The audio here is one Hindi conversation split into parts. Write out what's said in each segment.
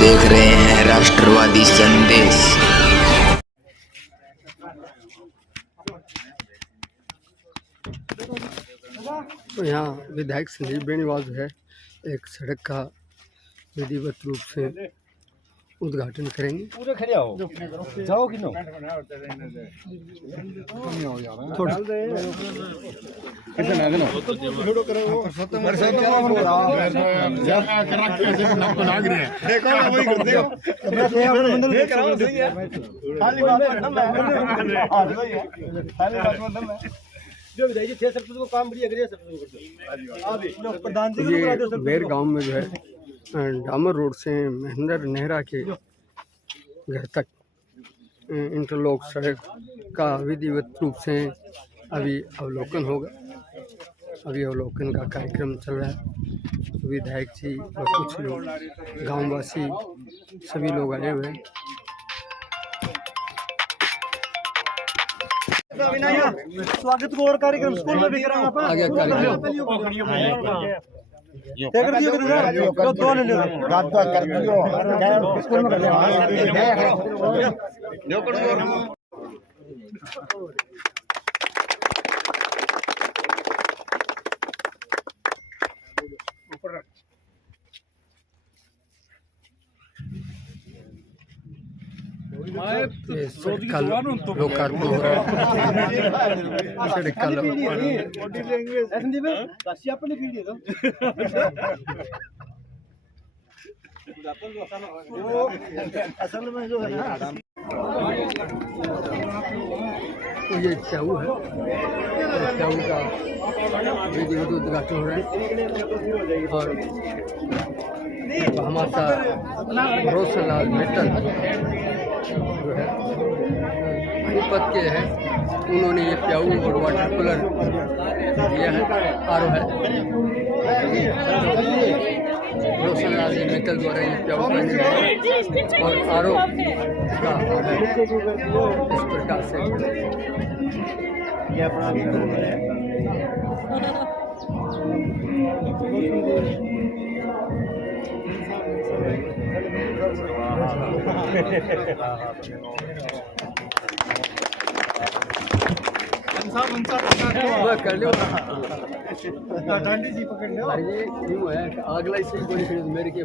देख रहे हैं राष्ट्रवादी संदेश। तो यहाँ विधायक संजीव बेनीवाल जो है एक सड़क का विधिवत रूप से उद्घाटन करेंगे। पूरे खड़े हो जाओ कि नो थोड़ा कितना ना छोड़ो करो बरसात में आपको लाग रहा है देखो ना वही कर देखो ये कराओ सही है खाली बात दम है खाली बात दम है जो विधायक जी थे सब को काम बढ़िया करिए सब को अभी प्रधान जी को करा दो सब बेर गांव में जो है डामर रोड से महेंद्र नेहरा के घर तक इंटरलॉक सड़क का विधिवत रूप से अभी अवलोकन होगा। अभी अवलोकन का कार्यक्रम चल रहा है। विधायक जी और कुछ लोग गांववासी सभी लोग आए हुए हैं। स्वागत को और कार्यक्रम स्कूल में भी कराएंगे अपन आगे कार्यक्रम कर दियो करो दो ले लो बात कर दियो स्कूल में कर दो करो सड़क का लोकार्पण हो रहा है। सड़क का असल में जो है ना तो ये चाऊ है, चाऊ का विधिवत उद्घाटन हो रहा है। और हमारा रोशनलाल मित्तल जो है पानीपत के हैं, उन्होंने ये प्याऊ और वाटर कूलर दिया है। आर है रोशनलाल जी मित्तल द्वारा ये प्याऊ का निर्माण और आर का है। इस प्रकार से कर लो जी पकड़ लो ये क्यों है अगला इसे गोली खरीद मेरे के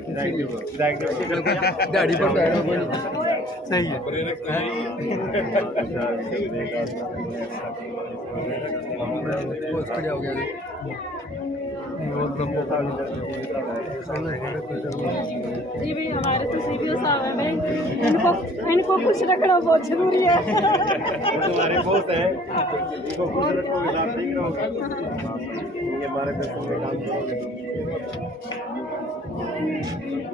गाड़ी पर सही है। बहुत बढ़िया हो गया जी भाई हमारे तो सीबीओ साहब हैं भाई, इनको खुश रखना बहुत जरूरी है। तुम्हारे बहुत है इनको खुश रखो हिसाब ठीक रहो ये हमारे देश में काम करोगे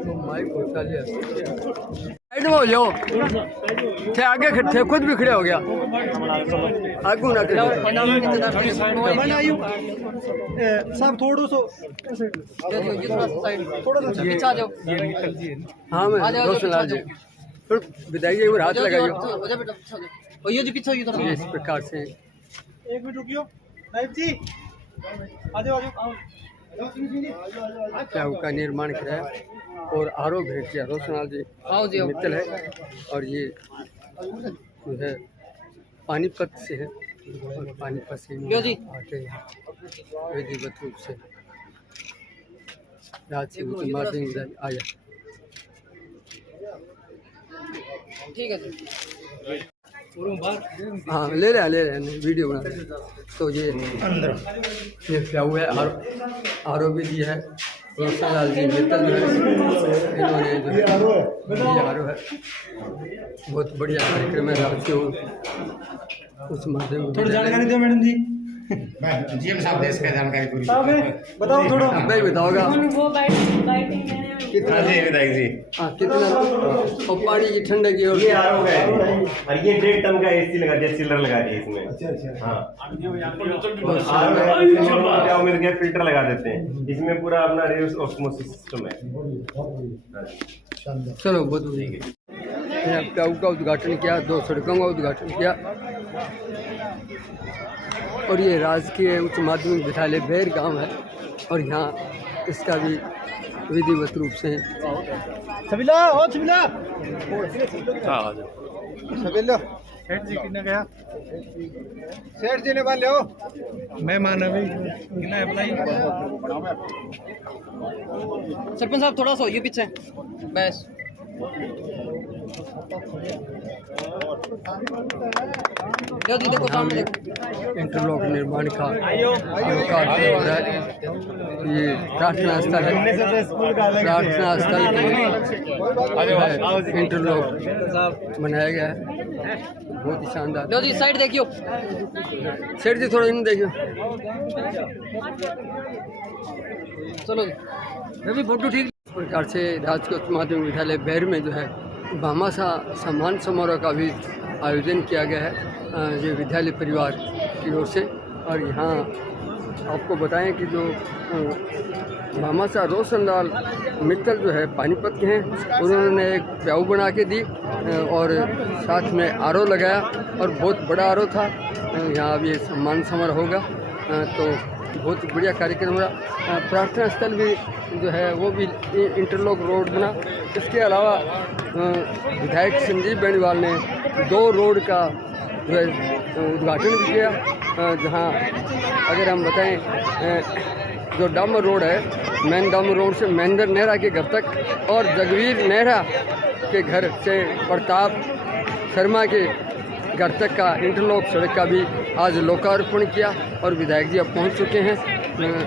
तो माइक उठा लिया साइड में हो जाओ थे आगे थे खुद भी खड़े हो गया आगू ना साहब थोड़ा सो पीछे जाओ। हाँ मैं रोशनलाल जी थोड़ा विधायक जी हाथ लगाइयो। ये जी पीछे इस प्रकार से एक मिनट रुकियो नाइब जी आ जाओ प्याऊ का निर्माण किया है और आरोप भेंट किया रोशनलाल जी मित्तल है। और ये जो है पानीपत से है और पानीपत से आके विधिवत रूप से राज्य उच्च माध्यमिक आया। ठीक है हाँ ले रहे हैं वीडियो बना रहे हैं। तो ये प्याऊ है आर भी दिया है रोशनलाल जी मित्तल जो है इन्होंने जो है आर है। बहुत बढ़िया कार्यक्रम है राज्य उस माध्यम थोड़ी जानकारी दो मैडम जी जीएम साहब देश का जानकारी पूरी बताओ थोड़ा भाई बताओगा वो बैटिंग कितना विधायक जी हाँ कितना और पानी की ठंडक की ये आर हो गया और ये 1.5 टन का एसी लगा दिया चिल्लर लगा दिया इसमें। अच्छा हाँ मिल गया फिल्टर लगा देते हैं इसमें पूरा अपना रिवर्स ऑस्मोसिस सिस्टम है। चलो बहुत बढ़िया। प्याऊ का उद्घाटन किया, 2 सड़कों का उद्घाटन किया और ये राजकीय उच्च माध्यमिक विद्यालय बेर गांव है और यहाँ इसका भी विधिवत रूप से सबीला ओ सबीला सबीला सेठ जी कितने गया सेठ जी ने बाल ले मैं माना भी कितना अप्लाई सरपंच साहब थोड़ा सा होइए पीछे बस देखो सामने देखो इंटरलॉक निर्माण का कार्य हो रहा है। ये प्रार्थना स्थल है, प्रार्थना स्थल के इंटरलॉक बनाया गया है, बहुत ही शानदार। लो जी साइड देखियो सेठ जी थोड़ा इन देखियो, चलो जी रवि फोटो ठीक। इस प्रकार से राजकोट माध्यमिक विद्यालय बैर में जो है भामाशाह सम्मान समारोह का भी आयोजन किया गया है ये विद्यालय परिवार की ओर से। और यहाँ आपको बताएं कि जो भामाशाह रोशनलाल मित्तल जो है पानीपत के हैं, उन्होंने एक प्याऊ बना के दी और साथ में आरओ लगाया और बहुत बड़ा आरओ था। यहाँ अब ये सम्मान समारोह होगा तो बहुत बढ़िया कार्यक्रम रहा। प्रार्थना स्थल भी जो है वो भी इंटरलॉक रोड बना। इसके अलावा विधायक संजीव बेनीवाल ने 2 रोड का जो है उद्घाटन भी किया, जहां अगर हम बताएं जो डामर रोड है, मेन डामर रोड से महेंद्र नेहरा के घर तक और जगवीर नेहरा के घर से प्रताप शर्मा के घर तक का इंटरलॉक सड़क का भी आज लोकार्पण किया और विधायक जी अब पहुंच चुके हैं।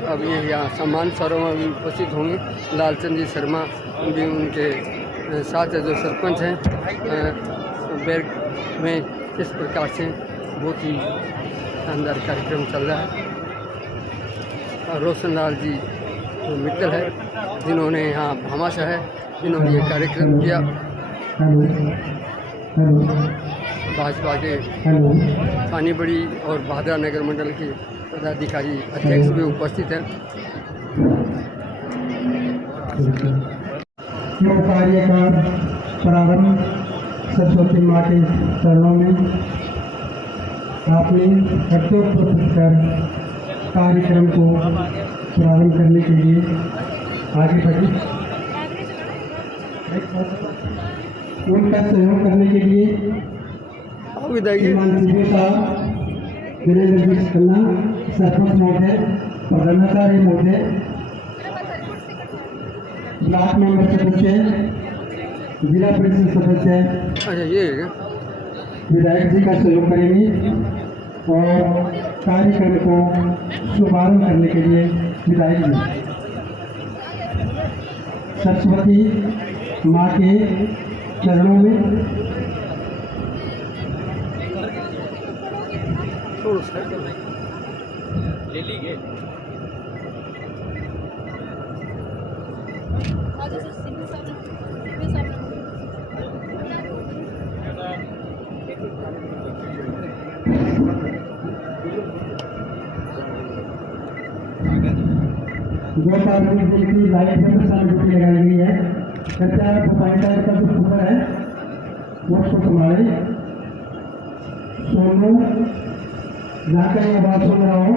अब ये यहाँ सम्मान समारोह में भी उपस्थित होंगे। लालचंद जी शर्मा भी उनके साथ है जो सरपंच हैं बैर में। इस प्रकार से बहुत ही शानदार कार्यक्रम चल रहा है। और रोशनलाल जी जो मित्तल है, जिन्होंने यहाँ भामाशाह है, जिन्होंने ये कार्यक्रम किया। भाजपा के पानीबड़ी और भादरा नगर मंडल के पदाधिकारी अध्यक्ष भी उपस्थित हैं। कार्य का प्रारंभ सरस्वती माँ के चरणों में आपने हस्तोत्तर कर कार्यक्रम को प्रारंभ करने के लिए आगे बढ़ी। उनका सहयोग करने के लिए श्रीमान सीधे साहब, वीरेंद्र जी खन्ना, सरपंच महोदय, प्रधानाचार्य महोदय, ब्लॉक मेंबर सदस्य, जिला परिषद सदस्य, अच्छा ये विधायक जी का सहयोग करेंगे और कार्यक्रम को शुभारंभ करने के लिए विधायक जी सरस्वती माँ के चरणों में ले लीजिए दो पार्टी की लाइट में ड्यूटी लगाई गई है। कृपया पंचायत का जो सुपर है वो उसको संभाले। सोनू जाकर ये बात सुन रहा हूँ,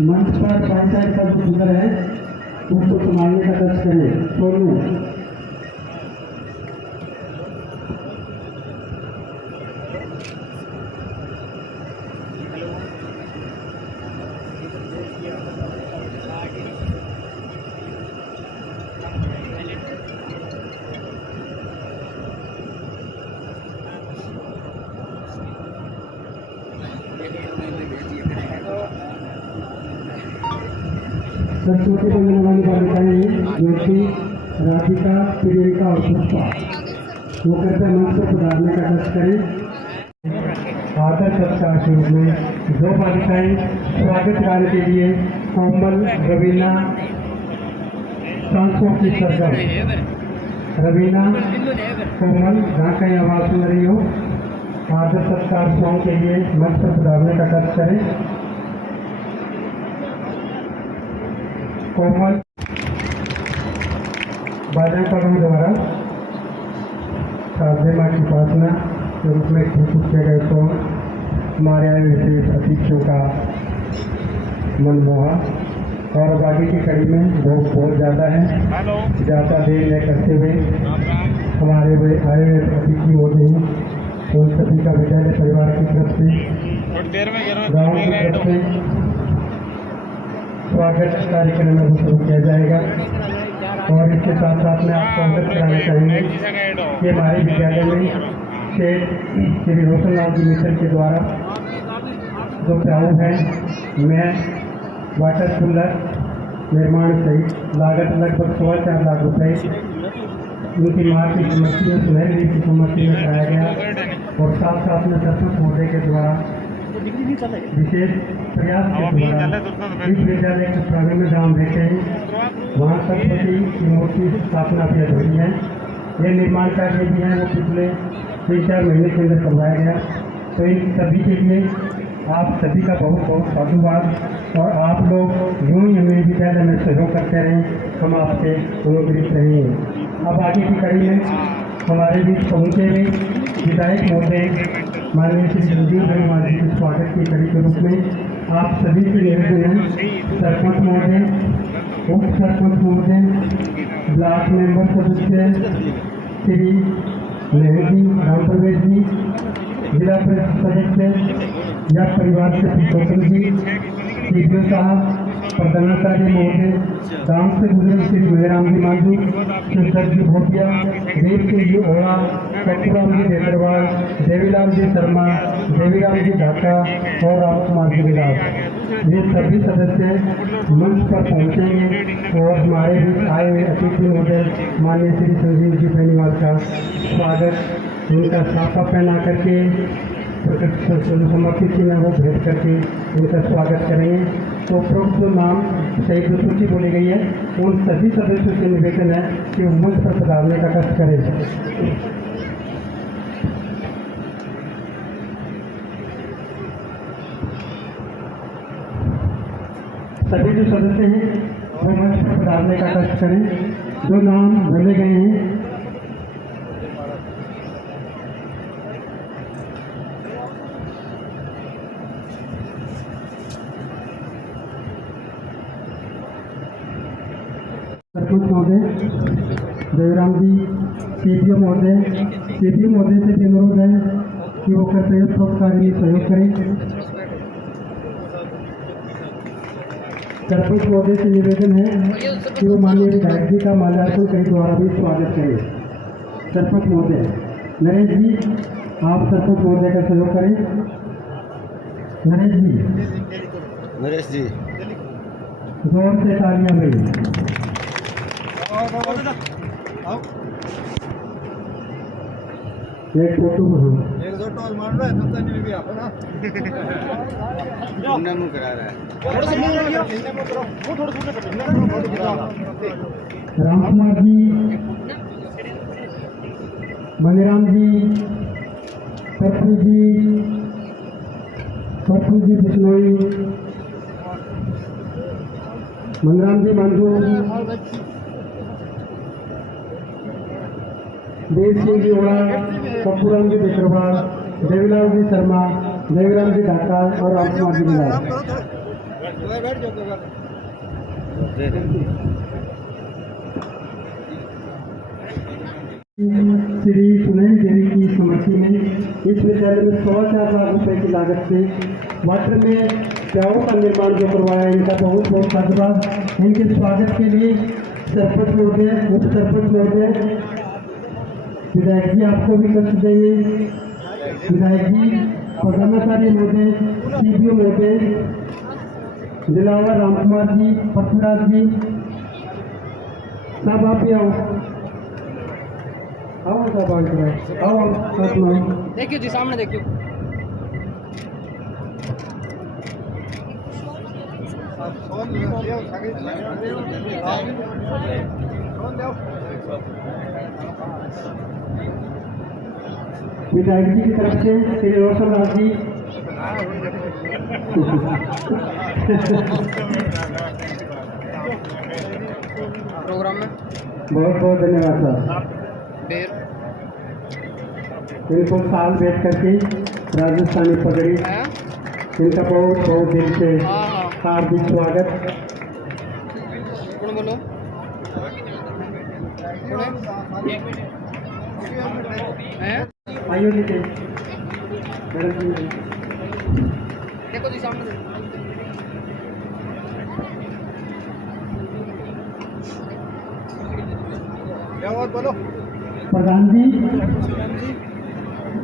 मंच पर पंचायत का जो सुपर है उसको संभालने का कष्ट करें। सोनू सरस्वती को मिलने वाली बालिकाएं ज्योति, राधिका, प्रियंका और पुष्पा वो कृपया मंच पर पधारने का कष्ट करें। आदर सत्कार के रूप में 2 बालिकाएं स्वागत कार्य के लिए कोमल, रवीना, सांस्कृतिक सरगम रवीना, कोमल जहाँ कहीं आवाज सुन रही हो, आदर सत्कार सॉन्ग के लिए मंच पर पधारने का कष्ट करें। कोमल बाजा कर्मी द्वारा साधे माँ की प्रार्थना के रूप में घोषित किए गए तो हमारे आए विशेष अतिथियों का मन मोहा और आगे की कड़ी में बहुत ज़्यादा है। ज़्यादा देर न करते हुए हमारे वे आए हुए अतिथि होते हैं उन सभी का विद्यालय परिवार की तरफ से, गाँव की तरफ से स्वागत कार्यक्रम में शुरू किया जाएगा। और इसके साथ साथ में आपको अवगत कराना चाहेंगे कि हमारे विद्यालय में श्री रोशन लाल जी मित्र के द्वारा जो प्याऊ है मैं वाटर कूलर निर्माण सहित लागत लगभग 4.25 लाख रुपए उनकी माँ की सम्मति में, सुनहरी जी की सम्मति में कराया गया। और साथ साथ में सरपंच महोदय के द्वारा विशेष प्रयास के द्वारा इस विद्यालय के प्रांगण में जहाँ बैठे हैं वहाँ सरस्वती की मूर्ति स्थापना की अधूरी है। यह निर्माण कार्य भी है वो पिछले 3-4 महीने के अंदर करवाया गया। तो इन सभी के लिए आप सभी का बहुत बहुत साधुवाद। और आप लोग यूँ ही हमें विद्यालय में सहयोग करते रहें, हम आपसे अनुग्रहित रहेंगे। अब आगे की कड़ी में हमारे बीच पहुँचे हुए विधायक महोदय माननीय श्री संजीव भाई माली के स्वागत की कड़ी के रूप में आप सभी से निवेदन है, सरपंच महोदय, उप सरपंच महोदय, ब्लॉक मेंबर सदस्य श्री नेहरू जी, राम प्रवेश जी, जिला परिषद सदस्य या परिवार के पुरुषोत्तम जी, सीपीओ साहब, प्रधानाचार्य महोदय, गांव से गुजरे श्री मेहराम जी मांझू, शंकर जी भोटिया, देव सिंह जी ओड़ा, कपूराम जी देकरवाल, देवीलाल जी शर्मा, देवीराम जी ढाका और राम कुमार जी विलास, ये सभी सदस्य मंच पर पहुंचेंगे और हमारे बीच आए हुए अतिथि महोदय माननीय श्री संजीव जी बेनीवाल का स्वागत इनका साफा पहना करके समर्पित चिन्ह वो भेंट करके इनका स्वागत करेंगे। तो उपरोक्त जो नाम सही जो सूची बोली गई है उन सभी सदस्यों से निवेदन है कि वो मंच पर पधारने का कष्ट करें। सभी जो सदस्य हैं वो मंच पर पधारने का कष्ट करें। जो नाम बोले गए हैं सरपंच महोदय, देवराम जी, सीपीओ महोदय से भी अनुरोध है कि वो कर्तव्यपूर्वक कार्य में सहयोग करें। सरपंच महोदय से निवेदन है कि वो माननीय विधायक जी का माल्यार्पण के द्वारा भी स्वागत करें। सरपंच महोदय नरेश जी, आप सरपंच महोदय का सहयोग करें। नरेश जी जोर से तालियां बजाएं। एक फोटो एक दो टॉल मार रहा है तब तक नहीं भी आप ना मुंह करा रहा है। थोड़ा सा मुंह करो वो थोड़ा सा राम कुमार जी, बलराम जी, पप्पू जी बिश्नोई, बलराम जी मांझू, देव सिंह जी ओड़ा, कपूराम जी देकरवाल, देवीलाल जी शर्मा, देवीराम जी ढाका और राम कुमार जी विलास। श्री सुनहरी देवी की स्मृति में इस विद्यालय में 4.25 लाख रुपए की लागत से वाटर में प्याऊ का निर्माण जो करवाया है, इनका बहुत बहुत धन्यवाद। इनके स्वागत के लिए सरपंच महोदय, उप सरपंच महोदय, विधायक जी आपको भी कष्ट देंगे, विधायक जी, प्रधानाचार्य महोदय, सीपीओ महोदय, दिलावर राम कुमार जी, पृथ्वीराज जी, सब आप भी आओ सब आओ देखियो जी, सामने देखियो। विधायक जी की तरफ से श्री रोशन लाल जी प्रोग्राम में बहुत बहुत धन्यवाद सर। फिर इनको साल बैठ करके राजस्थानी पगड़ी, इनका बहुत बहुत दिल से हार्दिक स्वागत। कौन बोलो आइए नीचे मैडम जी देखो जी सामने क्या बात बोलो प्रधान जी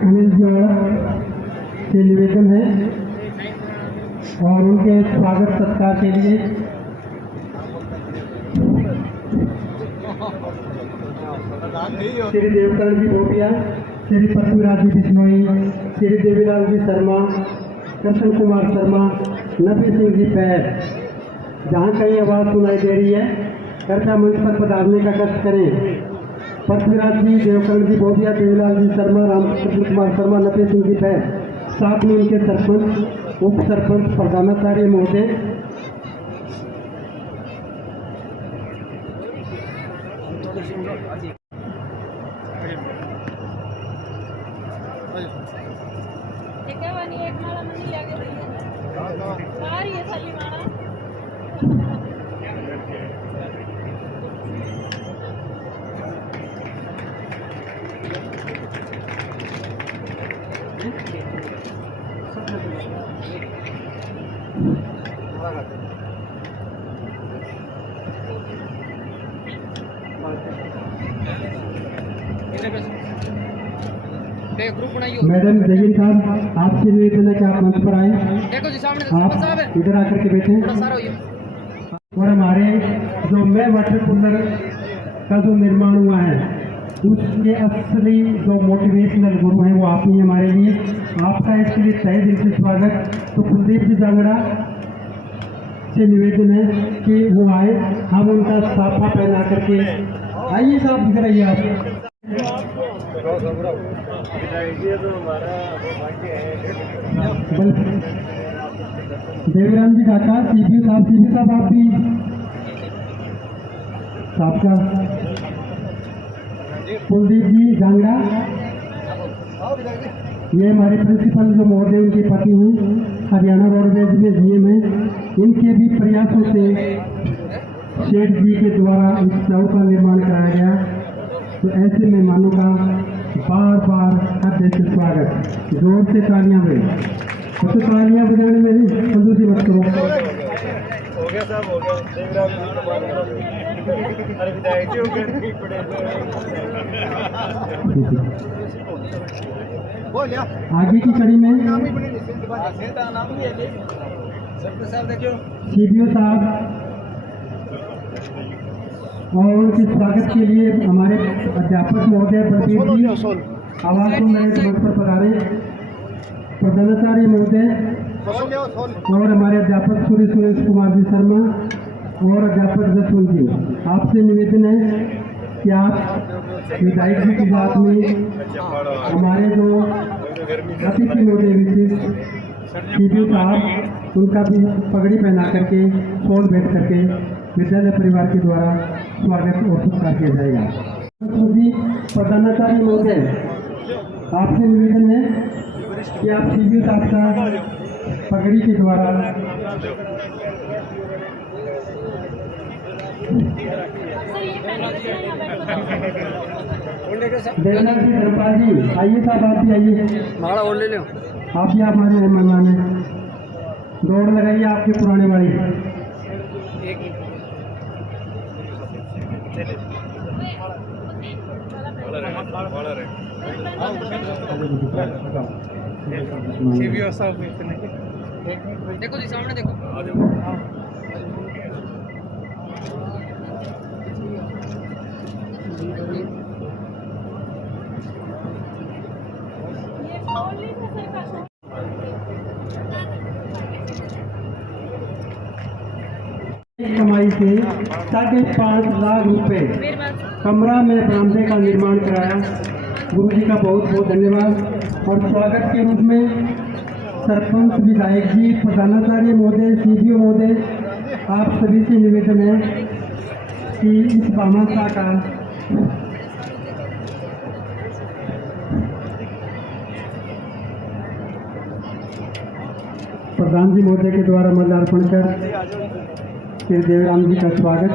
अनिल जी से निवेदन है और उनके स्वागत सत्कार के लिए श्री देवकरण जी भोटिया, श्री पृथ्वीराज जी बिश्नोई, श्री देवीलाल जी शर्मा, कृष्ण कुमार शर्मा, नबी सिंह जी पैर। जहाँ कहीं आवाज़ सुनाई दे रही है कृपया मंच पर पधारने का कष्ट करें। पृथ्वीराज जी, देवकरण जी भोटिया, देवीलाल जी शर्मा, रामकृष्ण कुमार शर्मा, नबी सिंह जी पैर, साथ में उनके सरपंच, उप सरपंच, प्रधानाचार्य महोदय, एक वाली एक माला मनी लागे भैया बाहर ये खाली माला ग्रुप बनाइए। मैडम जहीन साहब आपसे निवेदन है कि आप मंच पर आए, देखो जी सामने आप साहब है इधर आकर के बैठे। थोड़ा सारा होइए। और हमारे जो मैं वाटर कूलर का जो निर्माण हुआ है उसके असली जो मोटिवेशनल गुरु हैं वो आप ही हमारे लिए। आपका इसके लिए तहे दिल से स्वागत। तो कुलदीप जी जांगड़ा से निवेदन है कि वो आए, हम उनका साफा पहना करके आइए साहब, इधर आइए आप। देवीराम जी काका, सीपी साहब आप भी साहब का, कुलदीप जी जांगड़ा, ये हमारे प्रिंसिपल जो महोदय उनके पति हैं, हरियाणा रोडवेज में जीएम हैं। इनके भी प्रयासों से शेठ जी के द्वारा इस चौक का निर्माण कराया गया। तो ऐसे मेहमानों का बार बार हृदय से स्वागत। जोर से तालियां बजाएं। तो तालियां बजाने में नहीं कंजूसी मत करो। हो गया साहब, हो गया। अरे विधायक जी हो गए बोल यार। आगे की कड़ी में सीबीओ साहब और उनके स्वागत के लिए हमारे अध्यापक महोदय प्रदीप जी आवाज को मेरे मंच पर पधारे, प्रधानाचार्य महोदय और हमारे अध्यापक सूर्य सुरेश कुमार जी शर्मा और अध्यापक जसवंत जी, आपसे निवेदन है कि आप विधायक जी की बात में हमारे जो अतिथि महोदय विशेष सीबीओ साहब उनका भी पगड़ी पहना करके शॉल भेंट करके विद्यालय परिवार के द्वारा स्वागत और सत्कार किया जाएगा। प्रधानाचार्य महोदय, आपसे निवेदन है कि आप सीबीओ साहब का पगड़ी के द्वारा देवनाथ जी, धर्मपाल जी, आइए साहब आप भी आइए। माला और ले लो। आप भी हमारे मेहमान हैं। दौड़ लगाइए आपके पुराने वाली। देखो जी सामने देखो। ये ओनली फसल का शौक कमाई से 5.5 लाख रुपए कमरा में बरामदे का निर्माण कराया। गुरु जी का बहुत बहुत धन्यवाद। और स्वागत के रूप में सरपंच, विधायक जी, प्रधानाचार्य महोदय, सीबीओ महोदय, आप सभी से निवेदन है कि इस भामाशाह का प्रधान जी महोदय के द्वारा माल्यार्पण कर श्री देवराम जी का स्वागत।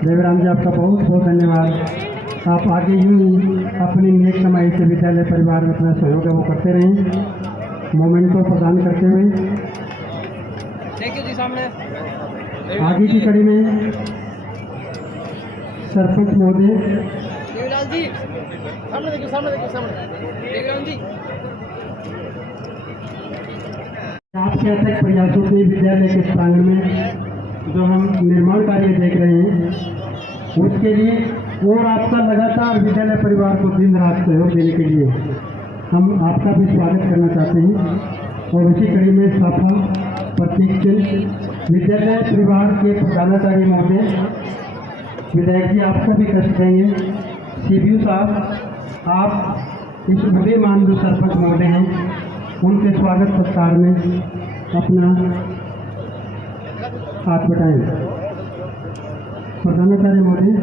देवराम जी आपका बहुत बहुत धन्यवाद। आप आगे यूँ अपनी नेक कमाई से विद्यालय परिवार में अपना सहयोग है वो करते रहें, मोमेंटो प्रदान करते हुए। देखिए जी सामने आगे की कड़ी में सरपंच महोदय देवराज जी सामने देखिए, सामने देखिए, सामने देवराज जी। आपके अथक प्रयासों से विद्यालय के प्रांगण में जो हम निर्माण कार्य देख रहे हैं उसके लिए और आपका लगातार विद्यालय परिवार को दिन रात सहयोग देने के लिए हम आपका भी स्वागत करना चाहते हैं। और उसी कड़ी में सफल प्रतीक चिन्ह विद्यालय परिवार के प्रधानाचार्य महोदय विधायक जी आपको भी कष्ट देंगे। सीबीयू साहब, आप इस उदयमान जो सरपंच महोदय हैं उनके स्वागत सत्कार में अपना हाथ बढ़ाएं। प्रधानाचार्य महोदय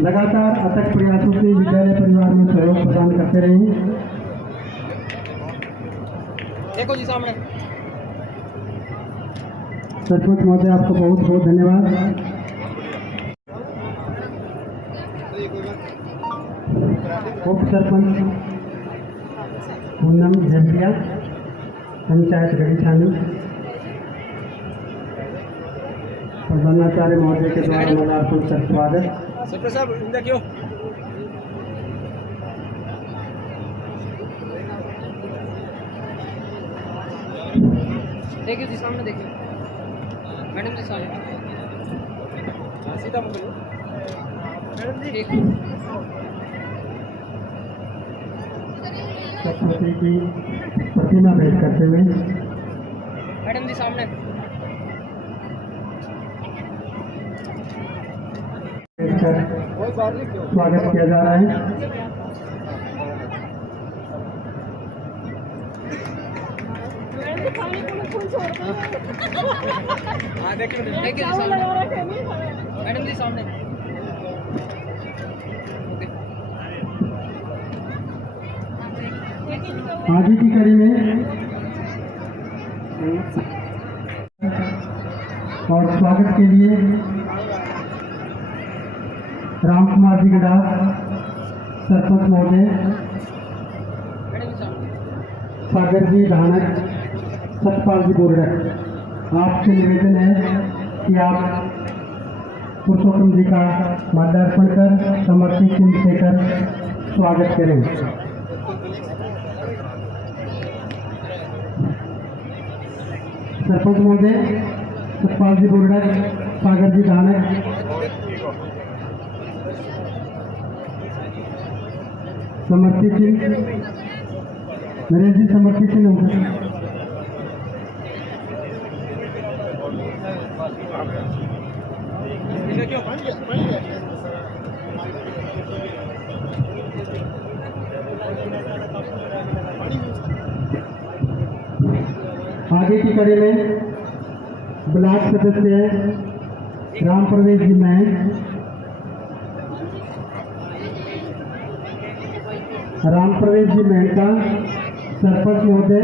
लगातार अथक प्रयासों से विद्यालय परिवार में सहयोग प्रदान करते रहें। देखो जी सामने सरपंच महोदय आपको बहुत बहुत धन्यवाद। उप सरपंच पूनम झंडिया, पंचायत गढ़ीछानी, प्रधानाचार्य महोदय के द्वारा मलारपुर का स्वागत। सरपंच साहब देखियो देखिए जी सामने देखिए मैडम जी सामने सीधा मुझे मैडम जी सरस्वती की प्रतिमा भेंट करते हुए मैडम जी सामने स्वागत किया जा रहा है। हाँ देखिए जी सामने मैडम जी सामने आगे की कड़ी में और स्वागत के लिए राम कुमार जी गढ़ा सरपंच महोदय, सागर जी धानक, सतपाल जी बोरडक, आपसे निवेदन है कि आप पुरुषोत्तम जी का माल्यार्पण कर समर्पी चिन्ह देकर स्वागत करें। सरपंच महोदय, सतपाल जी बोरडक, सागर जी धानक, समर्पी चिन्ह, नरेश जी समर्पी चिन्ह होगा। आगे की कड़ी में ब्लॉक सदस्य राम प्रवेश जी मैन, राम प्रवेश जी मेहता सरपंच महोदय,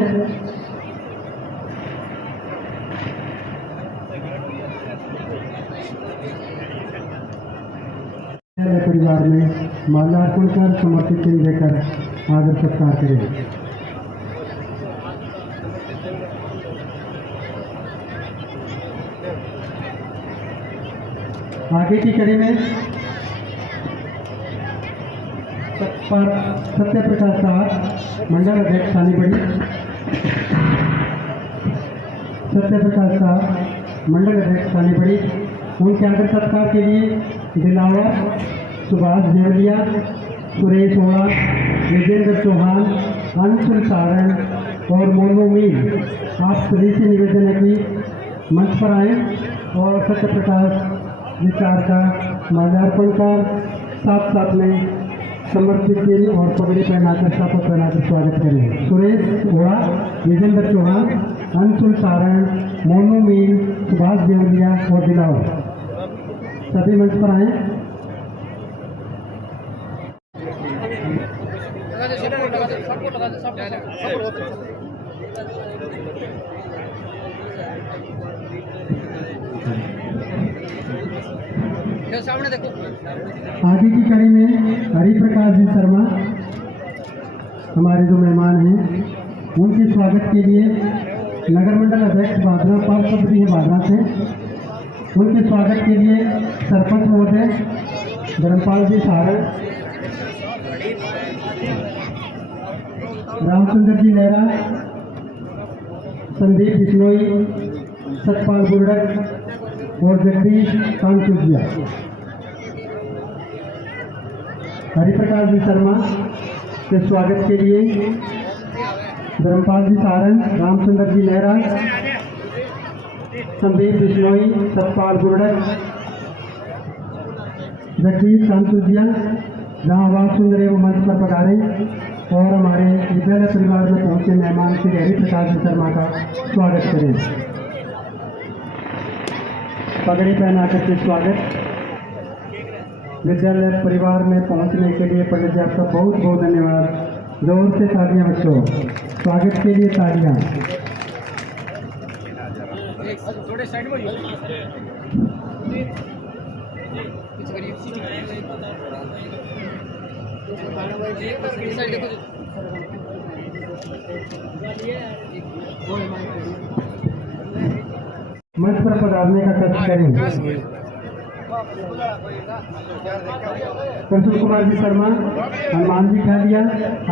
परिवार में माल्यार्पण कर समर्पित चिन्ह देकर आदर सत्कार करें। आगे की कड़ी में सत्य प्रकाश साहब मंडल अध्यक्ष सानीबड़ी, सत्य प्रकाश साहब मंडल अध्यक्ष सानीबड़ी, उनके आदर सत्कार के लिए दिलावर, सुभाष देवलिया, सुरेश ओड़ा, विजेंद्र चौहान, अंशुल सारण और मोनू मील, आप सभी से निवेदन है कि मंच पर आए और सत्य प्रकाश विचार का माल्यार्पण कर साथ साथ में समर्पित चिन्ह और पगड़ी पहनाकर शपथ पहनाकर स्वागत करें। सुरेश ओड़ा, विजेंद्र चौहान, अंशुल सारण, मोनू मील, सुभाष देवलिया और दिलावर, सभी मंच पर आए। सामने देखो। आगे की कड़ी में हरिप्रकाश जी शर्मा हमारे जो मेहमान हैं उनके स्वागत के लिए नगर मंडल अध्यक्ष भादरा पार्षद भी हैं भादरा से, उनके स्वागत के लिए सरपंच महोदय धर्मपाल जी सारण, रामचंद्र जी नेहरा, संदीप बिश्नोई, सतपाल बुर्डक और जगदीश कांतुजिया। हरिप्रकाश जी शर्मा के स्वागत के लिए धर्मपाल जी सारण, रामचंद्र जी नेहरा, संदीप बिश्नोई, सतपाल बुर्डक, जगदीश कांतुजिया जहाँ आवाज सुन रहे वो मंच पर पधारे और हमारे विद्यालय परिवार में पहुंचे मेहमान श्री हरिप्रकाश जी शर्मा का स्वागत करें। पगड़ी पहना करके स्वागत। विद्यालय परिवार में पहुंचने के लिए पंडित जी आपका बहुत बहुत धन्यवाद। जोर से तालियां बच्चों, स्वागत के लिए तालियां। थोड़े साइड में साइड देखो। मंच पर पधारने का कष्ट करें। प्रसून कुमार जी शर्मा, हनुमान जी खालिया,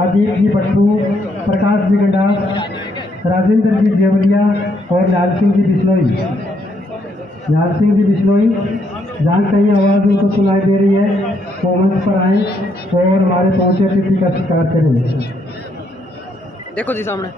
आदिप जी पट्टू, प्रकाश जी गंडास, राजेंद्र जी जेवलिया और लाल सिंह जी बिश्नोई। लाल सिंह जी बिश्नोई जहाँ कहीं आवाज़ उनको सुनाई दे रही है वो मंच पर आए और हमारे पहुंचे अतिथि का सत्कार करें। देखो जी सामने।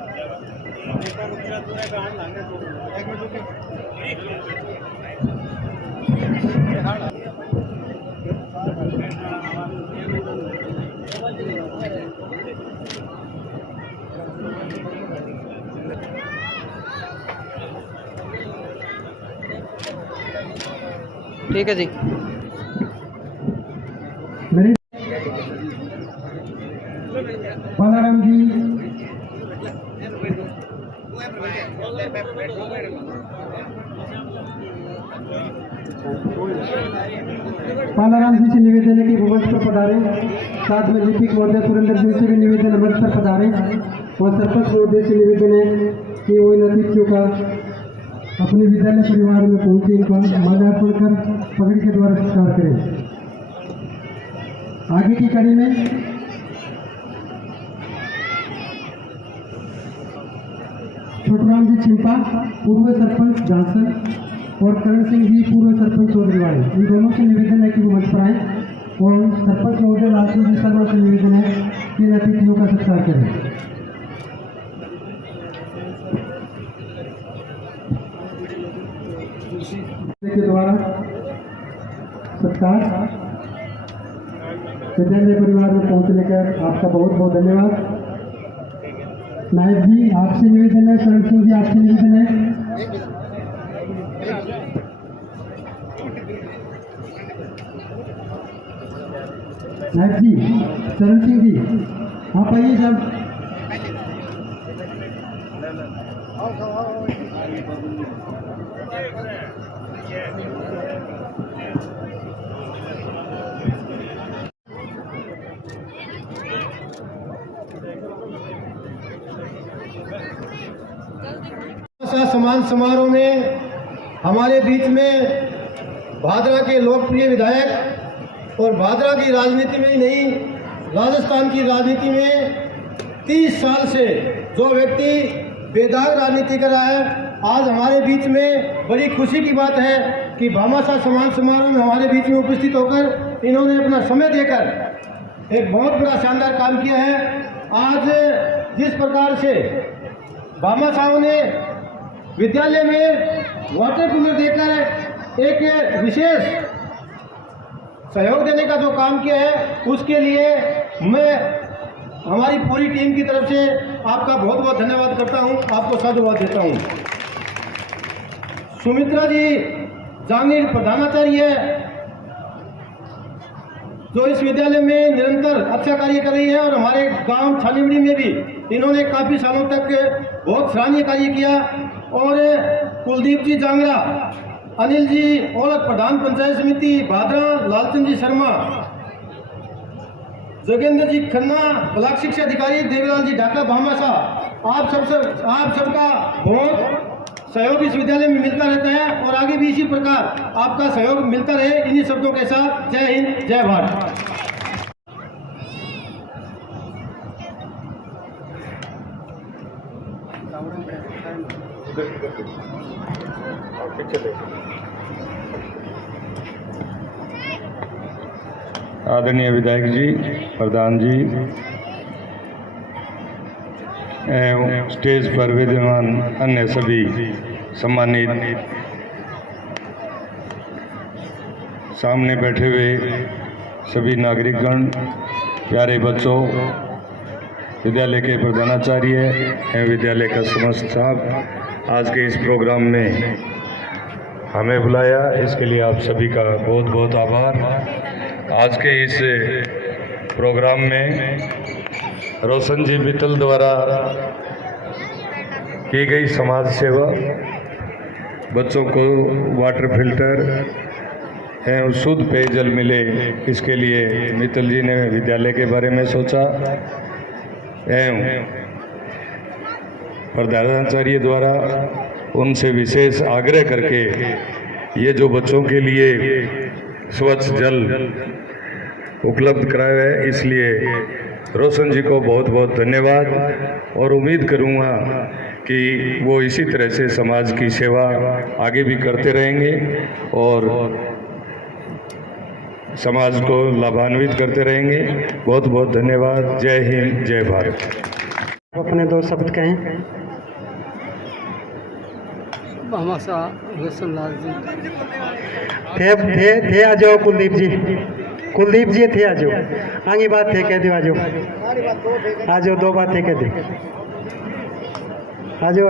ठीक है जी। मेरे पालाराम जी, पालाराम जी से निवेदन है कि वो मंच पर पधारे। साथ में लिपिक महोदय सुरेंद्र सिंह से भी निवेदन है मंच पर पधारे और सरपंच महोदय से निवेदन है कि वो इन अतिथियों का अपने विद्यालय परिवार में पहुंचे इनका माल्यार्पण कर पगड़ी के द्वारा सत्कार करें। आगे की कड़ी में छोटूराम जी चिंपा पूर्व सरपंच झांसन और करण सिंह जी पूर्व सरपंच चौधरीवाड़ी, इन दोनों से निवेदन है कि वो मंच पर आए और सरपंच महोदय लालचंद जी शर्मा से निवेदन है कि इन अतिथियों का सत्कार करें। के द्वारा सत्कार विद्यालय परिवार में पहुंचने का आपका बहुत बहुत धन्यवाद। नायक जी आपसे निवेदन है, शरण सिंह जी आपसे निवेदन है। नायक जी, शरण सिंह जी आप आइए जब। सम्मान समारोह में हमारे बीच में भादरा के लोकप्रिय विधायक और भादरा की राजनीति में ही नहीं, राजस्थान की राजनीति में 30 साल से जो व्यक्ति बेदाग राजनीति कर रहा है, आज हमारे बीच में बड़ी खुशी की बात है कि भामाशाह सम्मान समारोह में हमारे बीच में उपस्थित होकर इन्होंने अपना समय देकर एक बहुत बड़ा शानदार काम किया है। आज जिस प्रकार से भामाशाह ने विद्यालय में वाटर कूलर देकर एक विशेष सहयोग देने का जो काम किया है, उसके लिए मैं हमारी पूरी टीम की तरफ से आपका बहुत बहुत धन्यवाद करता हूं, आपको साधुवाद देता हूं। सुमित्रा जी जांगीर प्रधानाचार्य जो इस विद्यालय में निरंतर अच्छा कार्य कर रही है और हमारे गांव छानीमढ़ी में भी इन्होंने काफ़ी सालों तक बहुत सराहनीय कार्य किया। और कुलदीप जी जांगड़ा, अनिल जी औलख प्रधान पंचायत समिति भादरा, लालचंद जी शर्मा, जोगेंद्र जी खन्ना ब्लॉक शिक्षा अधिकारी, देवीलाल जी ढाका भामाशाह, आप सबका बहुत सहयोग इस विद्यालय में मिलता रहता है और आगे भी इसी प्रकार आपका सहयोग मिलता रहे। इन्हीं शब्दों के साथ जय हिंद, जय भारत। आदरणीय विधायक जी, प्रधान जी एवं स्टेज पर विद्यमान अन्य सभी सम्मानित सामने बैठे हुए सभी नागरिकगण, प्यारे बच्चों, विद्यालय के प्रधानाचार्य एवं विद्यालय का समस्त स्टाफ, आज के इस प्रोग्राम में हमें बुलाया, इसके लिए आप सभी का बहुत बहुत आभार। आज के इस प्रोग्राम में रोशन जी मित्तल द्वारा की गई समाज सेवा, बच्चों को वाटर फिल्टर एवं शुद्ध पेयजल मिले, इसके लिए मित्तल जी ने विद्यालय के बारे में सोचा एवं प्रधानाचार्य द्वारा उनसे विशेष आग्रह करके ये जो बच्चों के लिए स्वच्छ जल उपलब्ध कराया है, इसलिए रोशन जी को बहुत बहुत धन्यवाद। और उम्मीद करूँगा कि वो इसी तरह से समाज की सेवा आगे भी करते रहेंगे और समाज को लाभान्वित करते रहेंगे। बहुत बहुत धन्यवाद। जय हिंद, जय भारत। अपने दो शब्द कहें। भामाशाह रोशन लाल जी थे आ जाओ। कुलदीप जी थे आ जाओ। आगे बात थे कह दो, आ जाओ, दो बातें कह दो, आ जाओ।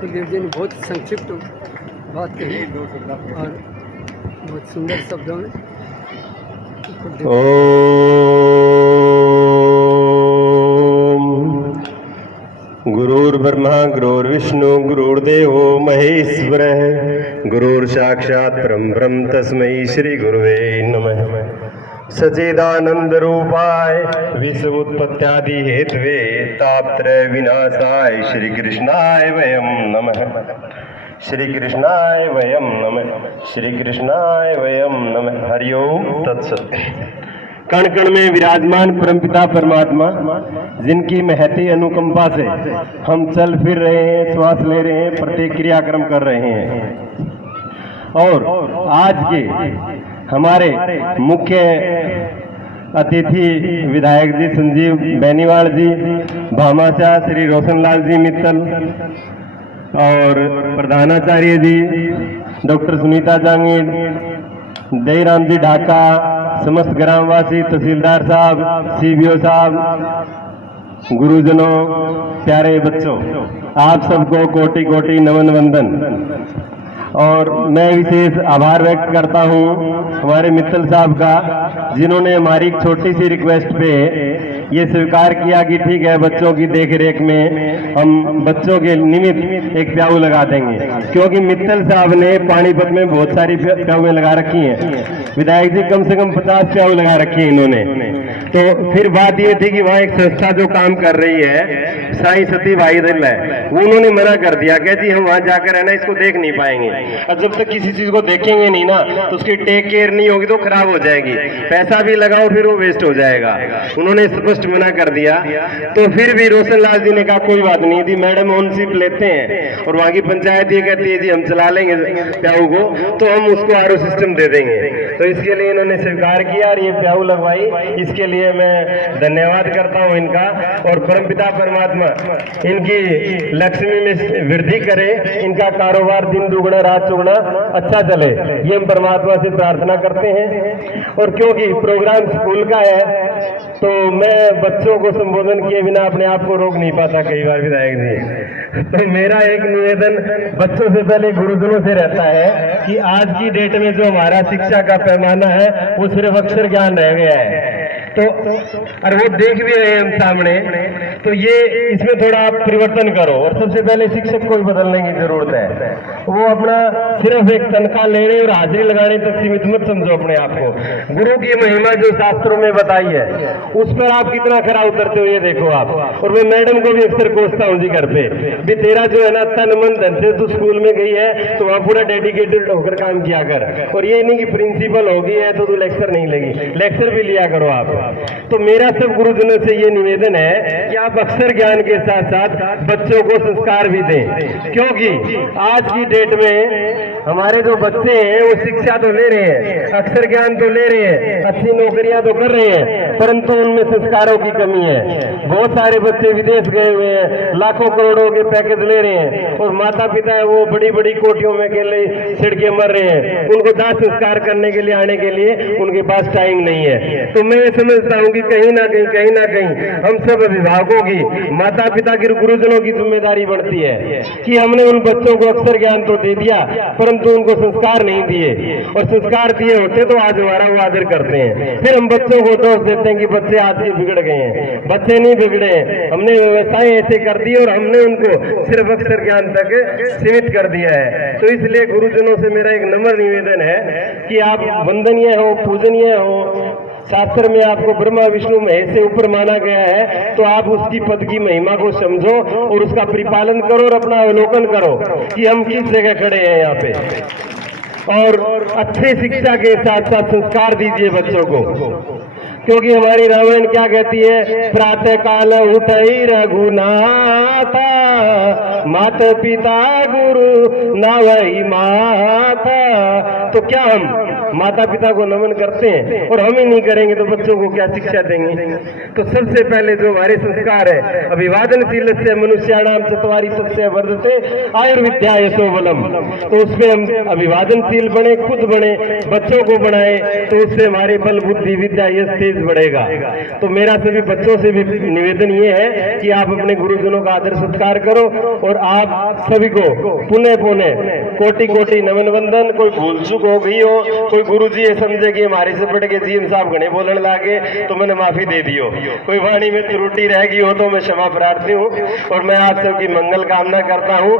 कुलदीप जी ने बहुत संक्षिप्त बात कही और बहुत सुंदर शब्दों में। गुरुर्ब्रह्मा गुरुर्विष्णु गुरुर्देवो महेश्वरः गुरुर्साक्षात् परब्रह्म तस्मै श्री गुरुवे नमः। सच्चिदानंद रूपाय विश्व उत्पत्त्यादि हेतवे तापत्रय विनाशाय श्री कृष्णाय वयं नमः। श्री कृष्णाय वयं नमः। श्री कृष्णाय वयं नमः। हरि ओम तत्सत। कण कण में विराजमान परमपिता परमात्मा, जिनकी महती अनुकंपा से हम चल फिर रहे हैं, श्वास ले रहे हैं, प्रत्येक क्रियाक्रम कर रहे हैं। और आज के हमारे मुख्य अतिथि विधायक जी संजीव बेनीवाल जी, भामाशाह श्री रोशनलाल जी मित्तल और प्रधानाचार्य जी डॉक्टर सुनीता जांगीड़, दईराम जी ढाका, समस्त ग्रामवासी, तहसीलदार साहब, सीबीओ साहब, गुरुजनों, प्यारे बच्चों, आप सबको कोटि कोटि नमन वंदन। और मैं विशेष आभार व्यक्त करता हूं हमारे मित्तल साहब का, जिन्होंने हमारी एक छोटी सी रिक्वेस्ट पे ये स्वीकार किया कि ठीक है, बच्चों की देखरेख में हम बच्चों के निमित्त एक प्याऊ लगा देंगे, क्योंकि मित्तल साहब ने पानीपत में बहुत सारी प्याऊएं लगा रखी हैं। विधायक जी कम से कम 50 प्याऊ लगा रखी है इन्होंने। तो फिर बात ये थी कि वहाँ एक संस्था जो काम कर रही है, साईं सती भाई दिल है, उन्होंने मना कर दिया, कहती हम वहाँ जाकर है ना इसको देख नहीं पाएंगे, और जब तक किसी चीज को देखेंगे नहीं ना तो उसकी टेक केयर नहीं होगी तो खराब हो जाएगी, पैसा भी लगाओ फिर वो वेस्ट हो जाएगा। उन्होंने स्पष्ट मना कर दिया। तो फिर भी रोशनलाल जी ने कहा कोई बात नहीं, यदि मैडम ओनशिप लेते हैं और वहाँ की पंचायत ये कहती है जी हम चला लेंगे प्याऊ को, तो हम उसको आरओ सिस्टम दे देंगे। तो इसके लिए इन्होंने स्वीकार किया और ये प्याऊ लगवाई। इसके लिए लिए मैं धन्यवाद करता हूँ इनका। और परमपिता परमात्मा इनकी लक्ष्मी में वृद्धि करे, इनका कारोबार दिन दुगना रात चौगुना अच्छा चले, ये हम परमात्मा से प्रार्थना करते हैं। और क्योंकि प्रोग्राम स्कूल का है तो मैं बच्चों को संबोधन किए बिना अपने आप को रोक नहीं पाता कई बार विधायक जी। तो मेरा एक निवेदन बच्चों से पहले गुरुजनों से रहता है कि आज की डेट में जो हमारा शिक्षा का पैमाना है वो सिर्फ अक्षर ज्ञान रह गया है। तो और वो देख भी रहे हैं हम सामने, तो ये इसमें थोड़ा आप परिवर्तन करो। और सबसे पहले शिक्षक को भी बदलने की जरूरत है। वो अपना सिर्फ एक तनख्वाह लेने और हाजिरी लगाने तक सीमित मत समझो अपने आप को। गुरु की महिमा जो शास्त्रों में बताई है उस पर आप कितना खरा उतरते हो ये देखो आप। और मैं मैडम को भी अक्सर कोसता हूँ जी घर पे भी, तेरा जो है ना तन मन धन से तू स्कूल में गई है तो वहाँ पूरा डेडिकेटेड होकर काम किया कर। और ये नहीं कि प्रिंसिपल हो गई है तो तू लेक्चर नहीं लेगी, लेक्चर भी लिया करो आप। तो मेरा सब गुरुजनों से ये निवेदन है कि आप अक्षर ज्ञान के साथ साथ बच्चों को संस्कार भी दें, क्योंकि आज की डेट में हमारे जो बच्चे हैं वो शिक्षा तो ले रहे हैं, अक्षर ज्ञान तो ले रहे हैं, अच्छी नौकरियां तो कर रहे हैं, परंतु उनमें संस्कारों की कमी है। बहुत सारे बच्चे विदेश गए हुए हैं, लाखों करोड़ों के पैकेज ले रहे हैं और माता पिता है वो बड़ी बड़ी कोठियों में अकेले छिड़के मर रहे हैं। उनको दाह संस्कार करने के लिए आने के लिए उनके पास टाइम नहीं है। तो मैं ये समझता हूँ कि कहीं ना कहीं हम सब अभिभावकों की, माता पिता की, गुरुजनों की जिम्मेदारी बढ़ती है कि हमने उन बच्चों को अक्षर ज्ञान तो दे दिया परंतु उनको संस्कार नहीं दिए। और संस्कार दिए होते तो आज हमारा वो आदर करते हैं। फिर हम बच्चों को दोष देते हैं कि बच्चे आज के बिगड़ गए हैं। बच्चे नहीं बिगड़े, हमने व्यवस्थाएं ऐसे कर दी और हमने उनको सिर्फ अक्षर ज्ञान तक सीमित कर दिया है। तो इसलिए गुरुजनों से मेरा एक नम्र निवेदन है कि आप वंदनीय हो, पूजनीय हो, शास्त्र में आपको ब्रह्मा विष्णु महेश से ऊपर माना गया है, तो आप उसकी पद की महिमा को समझो और उसका परिपालन करो और अपना अवलोकन करो कि हम किस जगह खड़े हैं यहाँ पे। और अच्छे शिक्षा के साथ साथ संस्कार दीजिए बच्चों को, क्योंकि हमारी रामायण क्या कहती है, प्रातः काल उठई रघुनाथा, माता पिता गुरु नावई माता। तो क्या हम माता पिता को नमन करते हैं? और हम ही नहीं करेंगे तो बच्चों को क्या शिक्षा देंगे? तो सबसे पहले जो हमारे संस्कार है, अभिवादनशील से मनुष्याणाम चत्वारि तस्य वर्धते आयुर्विद्या यशो बलम, तो उसमें हम अभिवादनशील बने, खुद बने, बच्चों को बनाए, तो उससे हमारे बल बुद्धि विद्या यश तेज बढ़ेगा। तो मेरा सभी बच्चों से भी निवेदन ये है कि आप अपने गुरुजनों का आदर सत्कार करो और आप सभी को पुनः कोटि कोटि नमन वंदन। कोई भूल चूक हो गई हो, कोई गुरुजी ये समझे कि हमारे से बढ़ के जीएम साहब घने बोलने लागे तो मैंने माफी दे दियो, कोई वाणी में त्रुटि रह गई हो तो मैं क्षमा प्रार्थी हूँ और मैं आप सबकी मंगल कामना करता हूँ।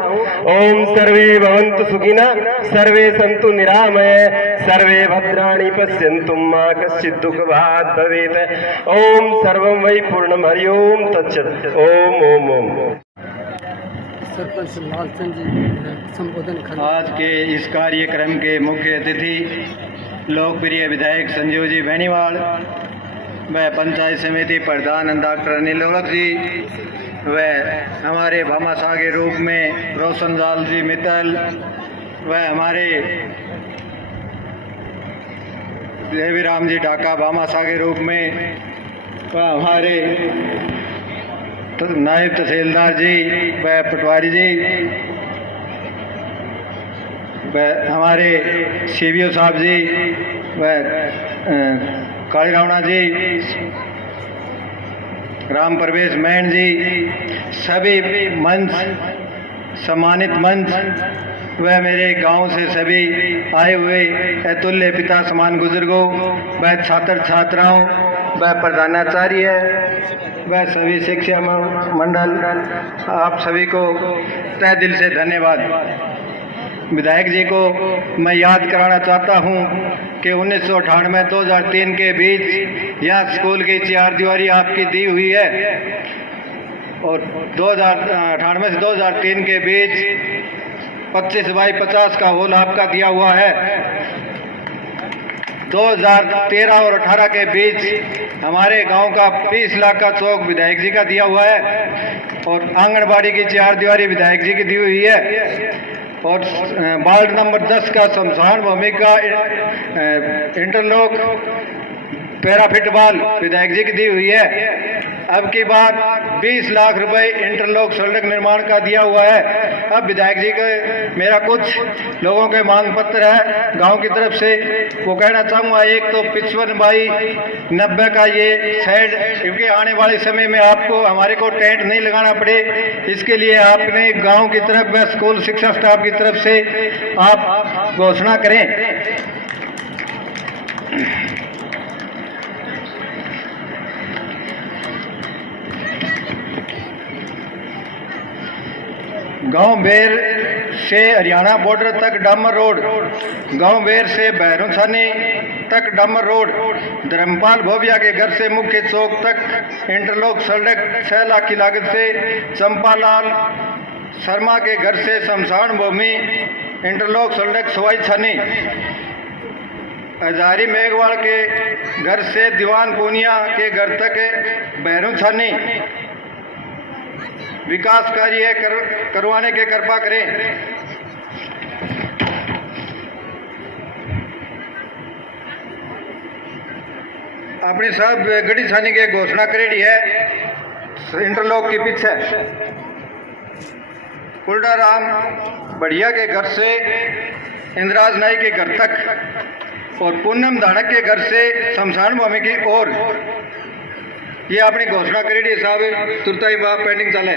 ओम सर्वे भवन्तु सुखिना, सर्वे सन्तु निरामय, सर्वे भद्राणि पश्यन्तु मा कश्चित् दुःखभाग् भवेत्। ओम सर्वं वै पूर्णं हरि ओम तत्सत्। ओम ओम ओम। सरपंच लालचंद जी संबोधन करें। आज के इस कार्यक्रम के मुख्य अतिथि लोकप्रिय विधायक संजीव जी बेनीवाल व पंचायत समिति प्रधान डॉक्टर अनिल ओलख जी व हमारे भामाशाह के रूप में रोशनलाल जी मित्तल व हमारे देवीराम जी ढाका भामाशाह के रूप में व हमारे नायब तहसीलदार जी व पटवारी जी व हमारे सीबीओ साहब जी व काली रावणा जी, राम प्रवेश मैन जी, सभी मंच सम्मानित मंच वह मेरे गांव से सभी आए हुए अतुल्य पिता समान बुजुर्गों व छात्र छात्राओं व प्रधानाचार्य व सभी शिक्षा मंडल, आप सभी को तहे दिल से धन्यवाद। विधायक जी को मैं याद कराना चाहता हूं कि 1998-2003 के बीच यह स्कूल की चार दीवारी आपकी दी हुई है और 1998 से 2003 के बीच 25 बाई 50 का हॉल आपका दिया हुआ है। 2013 और 18 के बीच हमारे गांव का 20 लाख का चौक विधायक जी का दिया हुआ है और आंगनबाड़ी की चार दीवारी विधायक जी की दी हुई है और वार्ड नंबर 10 का शमशान भूमि का इंटरलॉक पैरा फुटबॉल विधायक जी की दी हुई है। अब की बार 20 लाख रुपए इंटरलॉक सड़क निर्माण का दिया हुआ है। अब विधायक जी के मेरा कुछ लोगों के मांग पत्र है गांव की तरफ से, वो कहना चाहूँगा। एक तो 55/90 का ये साइड, क्योंकि आने वाले समय में आपको हमारे को टेंट नहीं लगाना पड़े, इसके लिए आपने गांव की तरफ व स्कूल शिक्षा स्टाफ की तरफ से आप घोषणा करें। गांव बेर से हरियाणा बॉर्डर तक डामर रोड, गांव बेर से भैरोंछानी तक डामर रोड, धर्मपाल भोबिया के घर से मुख्य चौक तक इंटरलॉक सड़क 6 लाख की लागत से, चंपालाल शर्मा के घर से शमशान भूमि इंटरलॉक सड़क सवाई छानी, हजारी मेघवाल के घर से दीवान पूनिया के घर तक भैरोंछानी विकास कार्य करवाने के कृपा करें। अपनी साहब गढ़ी छानी के घोषणा करेगी है इंटरलॉक के पीछे। कुलडा राम बढ़िया के घर से इंद्राज नाई के घर तक और पूनम धानक के घर से शमशान भूमि की ओर, ये अपनी घोषणा करेगी साहब। तुरता ही बात पेंडिंग चले।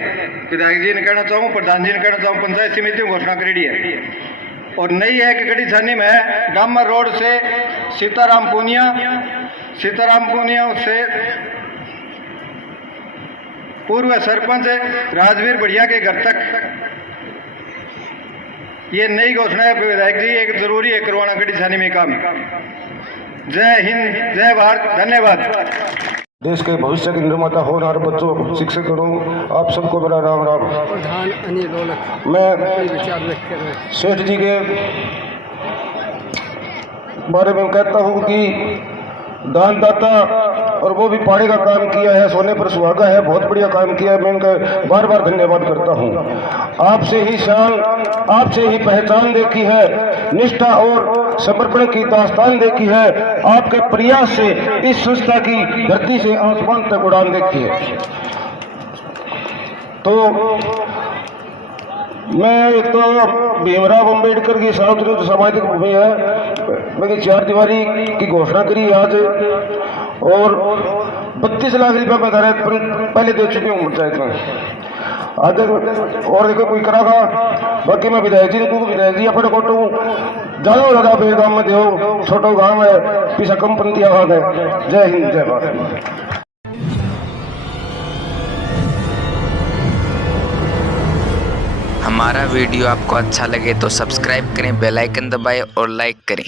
विधायक जी ने कहना चाहूँ, प्रधान जी ने कहना चाहूँ, पंचायत समिति में घोषणा करेगी है। और नई है कि गढ़ी छानी में डामर रोड से सीताराम पूनिया से पूर्व सरपंच राजवीर बढ़िया के घर तक, ये नई घोषणा है विधायक जी, एक जरूरी है करवाना गढ़ी छानी में काम। जय हिंद, जय भारत, धन्यवाद। देश के भविष्य के निर्माता होनहार बच्चों, शिक्षकों, आप सबको मेरा राम राम। प्रधान अनिल औलख मैं विचार व्यक्त कर रहे हैं। सेठ जी के बारे में कहता हूँ कि दानदाता, और वो भी पहाड़ी का काम किया है, सोने पर सुहागा है, बहुत बढ़िया काम किया है। मैं उनका बार बार धन्यवाद करता हूँ। आपसे ही शान, आपसे ही पहचान देखी है, निष्ठा और समर्पण की दास्तान देखी है, आपके प्रयास से इस संस्था की धरती से आसमान तक उड़ान देखी है। तो मैं एक तो भीमराव अम्बेडकर की सार्वजनिक सामाजिक भूमि है, मैंने 4 दीवारी की घोषणा करी आज, और 32 लाख रुपये मैं पहले दे चुकी हूँ पंचायत में। आगे और देखो कोई करागा, बाकी मैं विधायक जी ने कहूँ, विधायक जी अपने कोटो ज़्यादा हो ज़्यादा बड़े गाँव में दो, छोटो गाँव है, पीछा कम पंथी आवाज है। जय हिंद, जय भारत। हमारा वीडियो आपको अच्छा लगे तो सब्सक्राइब करें, बेल आइकन दबाएं और लाइक करें।